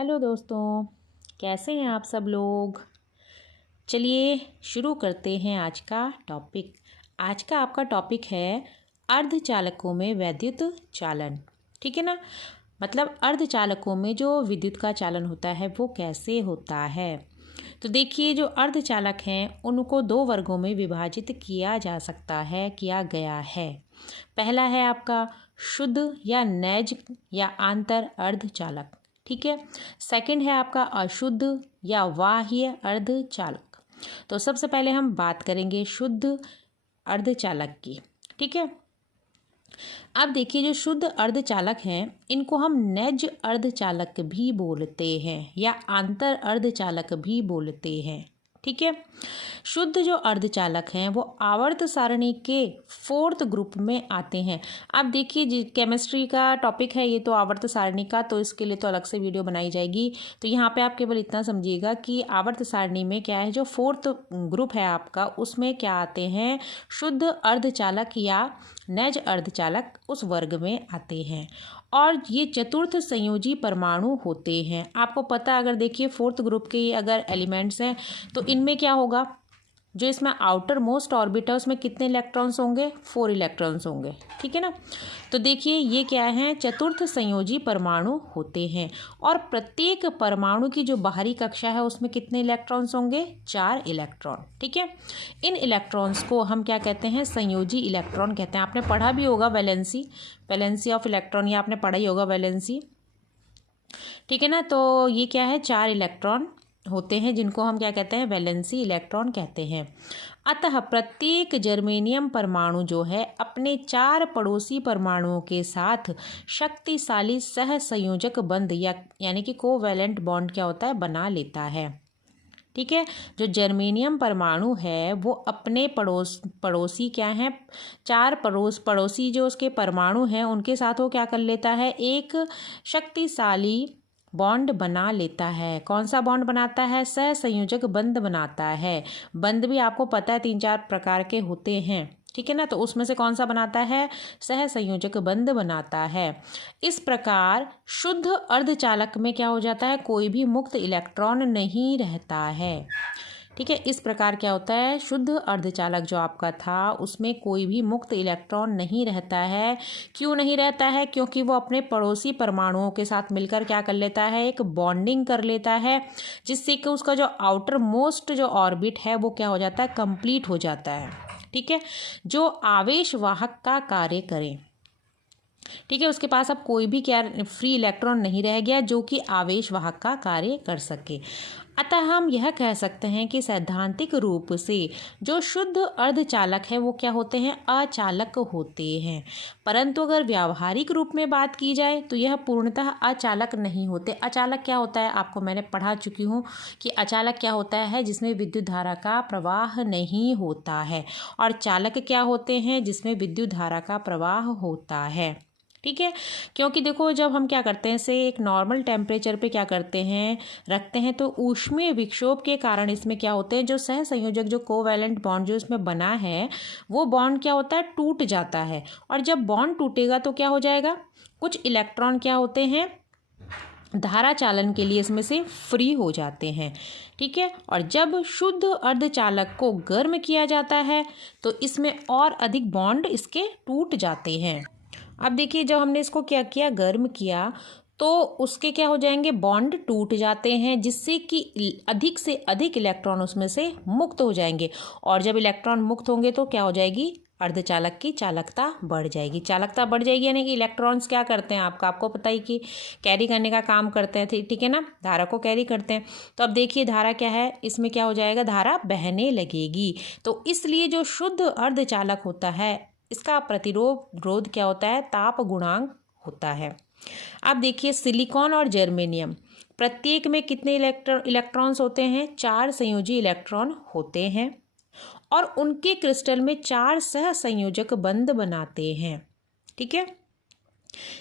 Hello दोस्तों, कैसे हैं आप सब लोग। चलिए शुरू करते हैं आज का टॉपिक। आज का आपका टॉपिक है अर्धचालकों में वैद्युत चालन। ठीक है ना। मतलब अर्धचालकों में जो विद्युत का चालन होता है वो कैसे होता है। तो देखिए, जो अर्धचालक हैं उनको दो वर्गों में विभाजित किया जा सकता है, किया गया है। पहला है आपका शुद्ध या नैज या आंतर अर्धचालक। ठीक है। सेकंड है आपका अशुद्ध या बाह्य अर्धचालक। तो सबसे पहले हम बात करेंगे शुद्ध अर्धचालक की। ठीक है। अब देखिए, जो शुद्ध अर्धचालक हैं इनको हम नैज अर्धचालक भी बोलते हैं या आंतर अर्धचालक भी बोलते हैं। ठीक है। शुद्ध जो अर्धचालक हैं वो आवर्त सारणी के 4th ग्रुप में आते हैं। अब देखिए, केमिस्ट्री का टॉपिक है ये तो आवर्त सारणी का, तो इसके लिए तो अलग से वीडियो बनाई जाएगी। तो यहाँ पे आप केवल इतना समझिएगा कि आवर्त सारणी में क्या है, जो 4th ग्रुप है आपका उसमें क्या आते हैं, शुद्ध अर्धचालक या नैज अर्धचालक उस वर्ग में आते हैं। और ये चतुर्थ संयोजी परमाणु होते हैं। आपको पता, अगर देखिए 4th ग्रुप के अगर एलिमेंट्स हैं तो इनमें क्या होगा, जो इसमें आउटर मोस्ट ऑर्बिट है उसमें कितने इलेक्ट्रॉन्स होंगे, 4 इलेक्ट्रॉन्स होंगे। ठीक है ना। तो देखिए ये क्या है, चतुर्थ संयोजी परमाणु होते हैं। और प्रत्येक परमाणु की जो बाहरी कक्षा है उसमें कितने इलेक्ट्रॉन्स होंगे, 4 इलेक्ट्रॉन। ठीक है। इन इलेक्ट्रॉन्स को हम क्या कहते हैं, संयोजी इलेक्ट्रॉन कहते हैं। आपने पढ़ा भी होगा वैलेंसी ऑफ इलेक्ट्रॉन, ये आपने पढ़ा ही होगा वैलेंसी। ठीक है ना। तो ये क्या है, 4 इलेक्ट्रॉन होते हैं जिनको हम क्या कहते हैं, वैलेंसी इलेक्ट्रॉन कहते हैं। अतः प्रत्येक जर्मेनियम परमाणु जो है अपने 4 पड़ोसी परमाणुओं के साथ शक्तिशाली सहसंयोजक बंध यानी कि कोवैलेंट बॉन्ड क्या होता है, बना लेता है। ठीक है। जो जर्मेनियम परमाणु है वो अपने पड़ोसी क्या हैं, 4 पड़ोसी जो उसके परमाणु हैं उनके साथ वो क्या कर लेता है, एक शक्तिशाली बॉन्ड बना लेता है। कौन सा बॉन्ड बनाता है, सहसंयोजक बंध बनाता है। बंध भी आपको पता है 3-4 प्रकार के होते हैं। ठीक है ना। तो उसमें से कौन सा बनाता है, सहसंयोजक बंध बनाता है। इस प्रकार शुद्ध अर्धचालक में क्या हो जाता है, कोई भी मुक्त इलेक्ट्रॉन नहीं रहता है। ठीक है। इस प्रकार क्या होता है, शुद्ध अर्धचालक जो आपका था उसमें कोई भी मुक्त इलेक्ट्रॉन नहीं रहता है। क्यों नहीं रहता है, क्योंकि वो अपने पड़ोसी परमाणुओं के साथ मिलकर क्या कर लेता है, एक बॉन्डिंग कर लेता है, जिससे कि उसका जो आउटर मोस्ट जो ऑर्बिट है वो क्या हो जाता है, कंप्लीट हो जाता है। ठीक है। जो आवेश वाहक का कार्य करें। ठीक है। उसके पास अब कोई भी क्या फ्री इलेक्ट्रॉन नहीं रह गया जो कि आवेश वाहक का कार्य कर सके। अतः हम यह कह सकते हैं कि सैद्धांतिक रूप से जो शुद्ध अर्धचालक है वो क्या होते हैं, अचालक होते हैं। परंतु अगर व्यावहारिक रूप में बात की जाए तो यह पूर्णतः अचालक नहीं होते। अचालक क्या होता है, आपको मैंने पढ़ा चुकी हूँ कि अचालक क्या होता है, जिसमें विद्युत धारा का प्रवाह नहीं होता है। और चालक क्या होते हैं, जिसमें विद्युत धारा का प्रवाह होता है। ठीक है। क्योंकि देखो, जब हम क्या करते हैं से एक नॉर्मल टेम्परेचर पे क्या करते हैं, रखते हैं, तो ऊष्मीय विक्षोभ के कारण इसमें क्या होते हैं, जो सहसंयोजक जो कोवैलेंट बॉन्ड जो इसमें बना है वो बॉन्ड क्या होता है, टूट जाता है। और जब बॉन्ड टूटेगा तो क्या हो जाएगा, कुछ इलेक्ट्रॉन क्या होते हैं, धारा चालन के लिए इसमें से फ्री हो जाते हैं। ठीक है। और जब शुद्ध अर्धचालक को गर्म किया जाता है तो इसमें और अधिक बॉन्ड इसके टूट जाते हैं। अब देखिए, जब हमने इसको क्या किया, गर्म किया, तो उसके क्या हो जाएंगे, बॉन्ड टूट जाते हैं, जिससे कि अधिक से अधिक इलेक्ट्रॉन उसमें से मुक्त हो जाएंगे। और जब इलेक्ट्रॉन मुक्त होंगे तो क्या हो जाएगी, अर्धचालक की चालकता बढ़ जाएगी। चालकता बढ़ जाएगी यानी कि इलेक्ट्रॉन्स क्या करते हैं, आपको पता ही कि कैरी करने का काम करते हैं। ठीक है ना, धारा को कैरी करते हैं। तो अब देखिए धारा क्या है, इसमें क्या हो जाएगा, धारा बहने लगेगी। तो इसलिए जो शुद्ध अर्धचालक होता है इसका प्रतिरोध क्या होता है, ताप गुणांक होता है। अब देखिए, सिलिकॉन और जर्मेनियम प्रत्येक में कितने इलेक्ट्रॉन्स होते हैं, 4 संयोजी इलेक्ट्रॉन होते हैं। और उनके क्रिस्टल में 4 सहसंयोजक बंध बनाते हैं। ठीक है।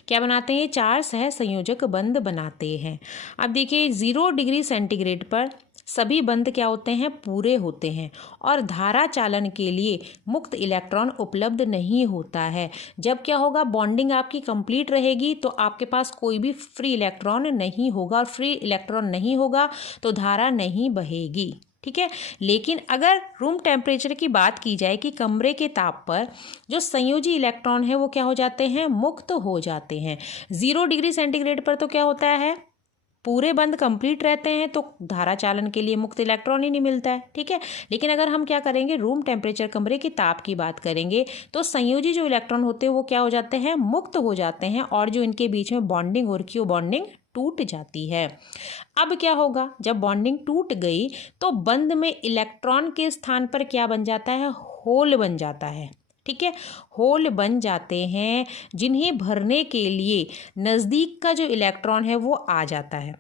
क्या बनाते हैं, 4 सहसंयोजक बंध बनाते हैं। अब देखिए 0 डिग्री सेंटीग्रेड पर सभी बंध क्या होते हैं, पूरे होते हैं। और धारा चालन के लिए मुक्त इलेक्ट्रॉन उपलब्ध नहीं होता है। जब क्या होगा, बॉन्डिंग आपकी कंप्लीट रहेगी तो आपके पास कोई भी फ्री इलेक्ट्रॉन नहीं होगा, और फ्री इलेक्ट्रॉन नहीं होगा तो धारा नहीं बहेगी। ठीक है। लेकिन अगर रूम टेम्परेचर की बात की जाए कि कमरे के ताप पर जो संयोजी इलेक्ट्रॉन है वो क्या हो जाते हैं, मुक्त हो जाते हैं। 0 डिग्री सेंटीग्रेड पर तो क्या होता है, पूरे बंध कंप्लीट रहते हैं तो धारा चालन के लिए मुक्त इलेक्ट्रॉन ही नहीं मिलता है। ठीक है। लेकिन अगर हम क्या करेंगे, रूम टेम्परेचर कमरे के ताप की बात करेंगे तो संयोजी जो इलेक्ट्रॉन होते हैं वो क्या हो जाते हैं, मुक्त हो जाते हैं, और जो इनके बीच में बॉन्डिंग हो रखी है वो बॉन्डिंग टूट जाती है। अब क्या होगा, जब बॉन्डिंग टूट गई तो बंध में इलेक्ट्रॉन के स्थान पर क्या बन जाता है, होल बन जाता है। ठीक है। होल बन जाते हैं जिन्हें भरने के लिए नज़दीक का जो इलेक्ट्रॉन है वो आ जाता है।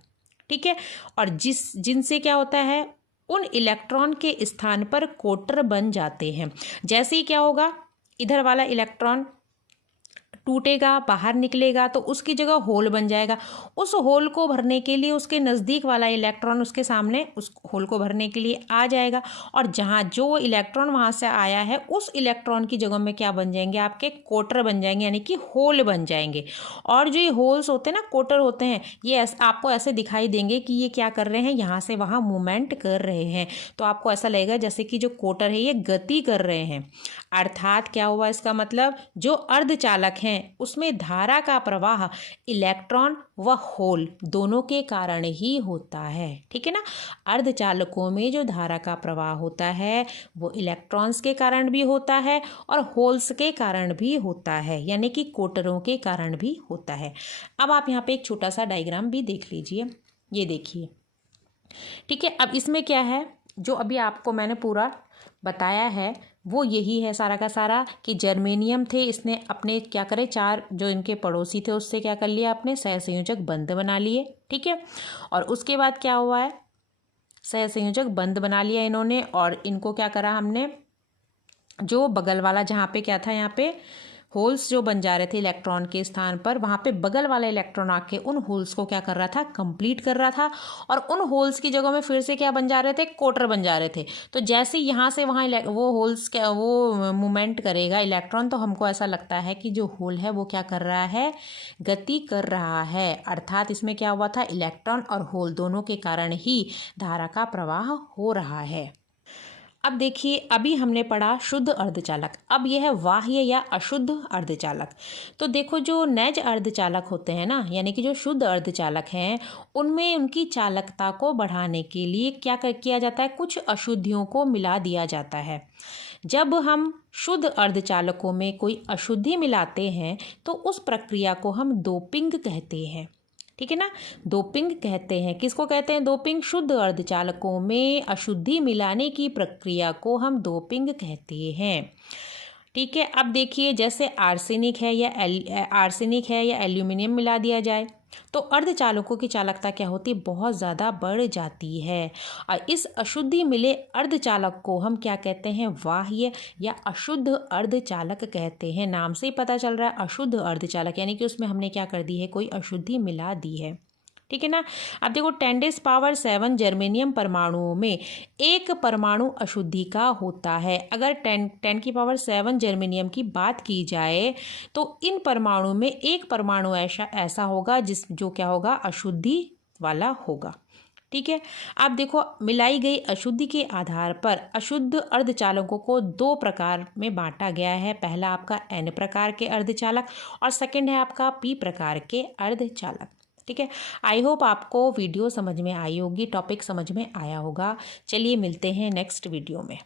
ठीक है। और जिनसे क्या होता है, उन इलेक्ट्रॉन के स्थान पर कोटर बन जाते हैं। जैसे ही क्या होगा, इधर वाला इलेक्ट्रॉन टूटेगा, बाहर निकलेगा तो उसकी जगह होल बन जाएगा। उस होल को भरने के लिए उसके नज़दीक वाला इलेक्ट्रॉन उसके सामने उस होल को भरने के लिए आ जाएगा, और जहाँ जो इलेक्ट्रॉन वहाँ से आया है उस इलेक्ट्रॉन की जगह में क्या बन जाएंगे, आपके कोटर बन जाएंगे, यानी कि होल बन जाएंगे। और जो ये होल्स होते हैं ना, कोटर होते हैं, ये आपको ऐसे दिखाई देंगे कि ये क्या कर रहे हैं, यहाँ से वहाँ मूवमेंट कर रहे हैं। तो आपको ऐसा लगेगा जैसे कि जो कोटर है ये गति कर रहे हैं। अर्थात क्या हुआ, इसका मतलब जो अर्धचालक हैं उसमें धारा का प्रवाह इलेक्ट्रॉन व होल दोनों के कारण ही होता है। ठीक है ना। अर्धचालकों में जो धारा का प्रवाह होता है वो इलेक्ट्रॉन्स के कारण भी होता है और होल्स के कारण भी होता है, यानी कि कोटरों के कारण भी होता है। अब आप यहाँ पे एक छोटा सा डायग्राम भी देख लीजिए, ये देखिए। ठीक है। अब इसमें क्या है, जो अभी आपको मैंने पूरा बताया है वो यही है सारा का सारा, कि जर्मेनियम थे, इसने अपने क्या करे, 4 जो इनके पड़ोसी थे उससे क्या कर लिया, अपने सहसंयोजक बंध बना लिए। ठीक है। और उसके बाद क्या हुआ है, सहसंयोजक बंध बना लिया इन्होंने, और इनको क्या करा हमने, जो बगल वाला जहाँ पे क्या था, यहाँ पे होल्स जो बन जा रहे थे इलेक्ट्रॉन के स्थान पर, वहाँ पे बगल वाला इलेक्ट्रॉन आके उन होल्स को क्या कर रहा था, कंप्लीट कर रहा था, और उन होल्स की जगह में फिर से क्या बन जा रहे थे, कोटर बन जा रहे थे। तो जैसे यहाँ से वहाँ वो होल्स क्या वो मूवमेंट करेगा इलेक्ट्रॉन, तो हमको ऐसा लगता है कि जो होल है वो क्या कर रहा है, गति कर रहा है। अर्थात इसमें क्या हुआ था, इलेक्ट्रॉन और होल दोनों के कारण ही धारा का प्रवाह हो रहा है। अब देखिए, अभी हमने पढ़ा शुद्ध अर्धचालक, अब यह है बाह्य या अशुद्ध अर्धचालक। तो देखो, जो नैज अर्धचालक होते हैं ना, यानी कि जो शुद्ध अर्धचालक हैं, उनमें उनकी चालकता को बढ़ाने के लिए क्या किया जाता है, कुछ अशुद्धियों को मिला दिया जाता है। जब हम शुद्ध अर्धचालकों में कोई अशुद्धि मिलाते हैं तो उस प्रक्रिया को हम डोपिंग कहते हैं। ठीक है ना। डोपिंग कहते हैं, किसको कहते हैं, डोपिंग। शुद्ध अर्धचालकों में अशुद्धि मिलाने की प्रक्रिया को हम डोपिंग कहते हैं। ठीक है। अब देखिए, जैसे आर्सेनिक है या एल्यूमिनियम मिला दिया जाए तो अर्धचालकों की चालकता क्या होती है, बहुत ज़्यादा बढ़ जाती है। और इस अशुद्धि मिले अर्धचालक को हम क्या कहते हैं, बाह्य या अशुद्ध अर्धचालक कहते हैं। नाम से ही पता चल रहा है अशुद्ध अर्धचालक, यानी कि उसमें हमने क्या कर दी है, कोई अशुद्धि मिला दी है। ठीक है ना। अब देखो, 10⁻⁷ जर्मेनियम परमाणुओं में एक परमाणु अशुद्धि का होता है। अगर 10⁻⁷ जर्मेनियम की बात की जाए तो इन परमाणु में एक परमाणु ऐसा होगा जो क्या होगा, अशुद्धि वाला होगा। ठीक है। अब देखो, मिलाई गई अशुद्धि के आधार पर अशुद्ध अर्धचालकों को 2 प्रकार में बांटा गया है। पहला आपका N प्रकार के अर्धचालक और सेकंड है आपका P प्रकार के अर्धचालक। ठीक है। आई होप आपको वीडियो समझ में आई होगी, टॉपिक समझ में आया होगा। चलिए मिलते हैं नेक्स्ट वीडियो में।